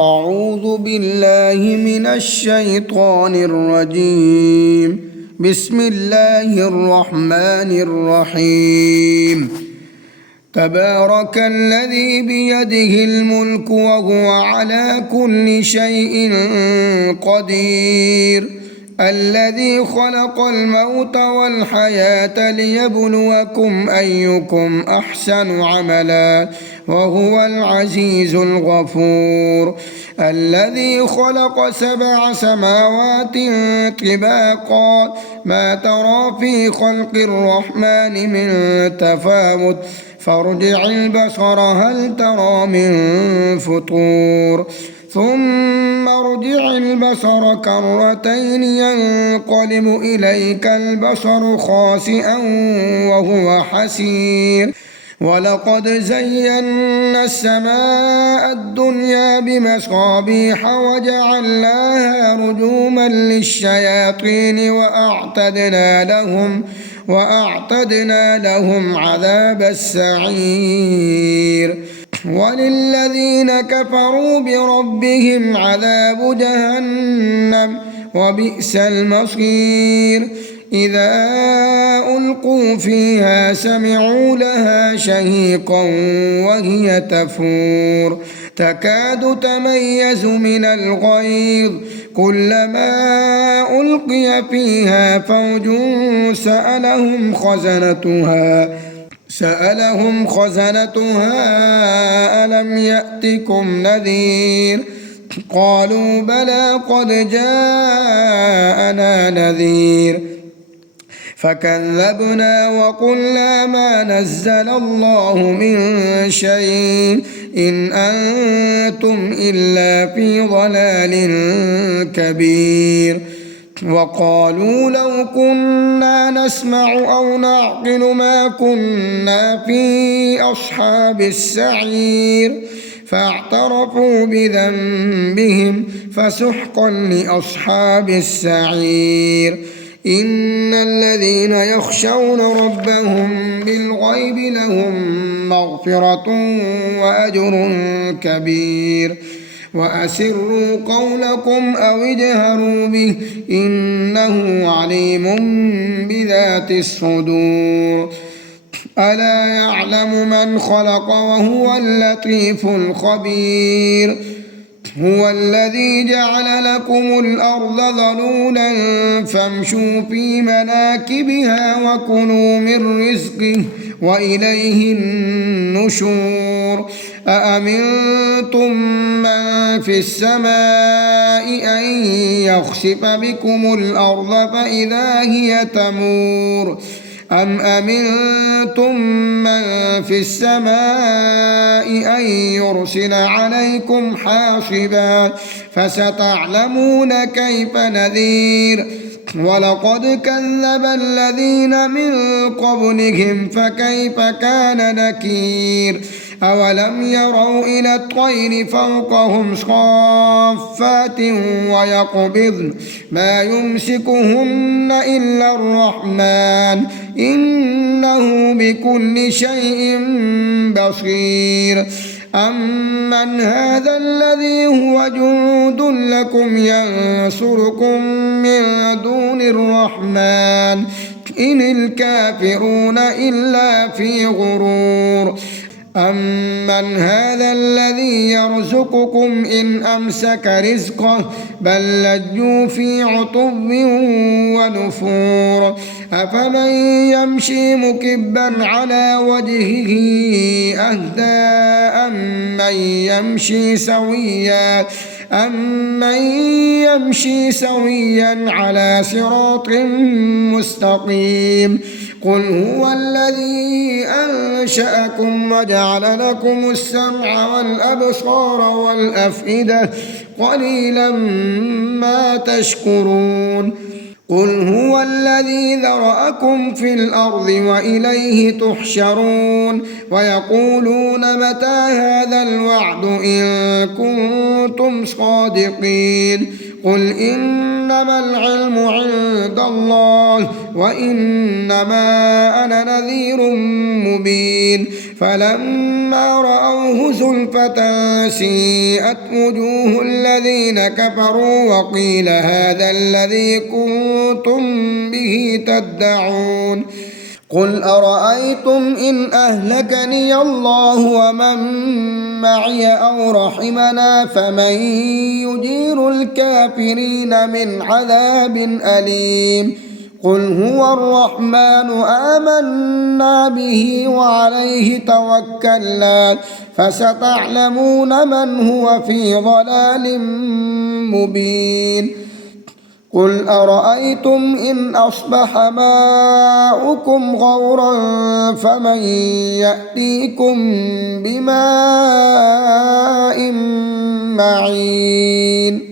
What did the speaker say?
أعوذ بالله من الشيطان الرجيم. بسم الله الرحمن الرحيم. تبارك الذي بيده الملك وهو على كل شيء قدير، الذي خلق الموت والحياة ليبلوكم أيكم أحسن عملا وهو العزيز الغفور، الذي خلق 7 سماوات طباقا ما ترى في خلق الرحمن من تفاوت فارجع البصر هل ترى من فطور ثم ارجع البصر كرتين ينقلب إليك البصر خاسئا وهو حسير، ولقد زينا السماء الدنيا بمصابيح وجعلناها رجوما للشياطين وأعتدنا لهم عذاب السعير، وللذين كفروا بربهم عذاب جهنم وبئس المصير. إذا ألقوا فيها سمعوا لها شهيقا وهي تفور تكاد تميز من الغيظ كلما ألقي فيها فوج سألهم خزنتها ألم يأتكم نذير قالوا بلى قد جاءنا نذير فكذبنا وقلنا ما نزل الله من شيء إن أنتم إلا في ضلال كبير. وقالوا لو كنا نسمع أو نعقل ما كنا في أصحاب السعير فاعترفوا بذنبهم فسحقا لأصحاب السعير. إن الذين يخشون ربهم بالغيب لهم مغفرة وأجر كبير. وأسروا قولكم أو اجهروا به إنه عليم بذات الصدور. ألا يعلم من خلق وهو اللطيف الخبير. هو الذي جعل لكم الأرض ذلولا فامشوا في مناكبها وكلوا من رزقه وإليه النشور. أأمنتم من في السماء أن يخسف بكم الأرض فإذا هي تمور أم أمنتم من في السماء أن يرسل عليكم حاصبا فستعلمون كيف نذير. ولقد كذب الذين من قبلهم فكيف كان نكير. أولم يروا إلى الطير فوقهم صافات ويقبضن ما يمسكهن إلا الرحمن إنه بكل شيء بصير. أمن هذا الذي هو جند لكم ينصركم من دون الرحمن إن الكافرون إلا في غرور. أمن هذا الذي يرزقكم إن أمسك رزقه بل لجوا في عتو ونفور. أفمن يمشي مكبا على وجهه أهدى أمن يمشي سويا على صراط مستقيم. قل هو الذي أنشأكم وجعل لكم السمع والأبصار والأفئدة قليلا ما تشكرون. قل هو الذي ذرأكم في الأرض وإليه تحشرون. ويقولون متى هذا الوعد إن كنتم صادقين. قل إنما العلم عند الله وإنما أنا نذير مبين. فلما رأوه زلفة سيئت وجوه الذين كفروا وقيل هذا الذي كنتم به تدعون قل أرأيتم إن أهلكني الله ومن معي أو رحمنا فمن يجير الكافرين من عذاب أليم قل هو الرحمن آمنا به وعليه توكلنا فستعلمون من هو في ضلال مبين قل أرأيتم إن أصبح ماؤكم غورا فمن يأتيكم بماء معين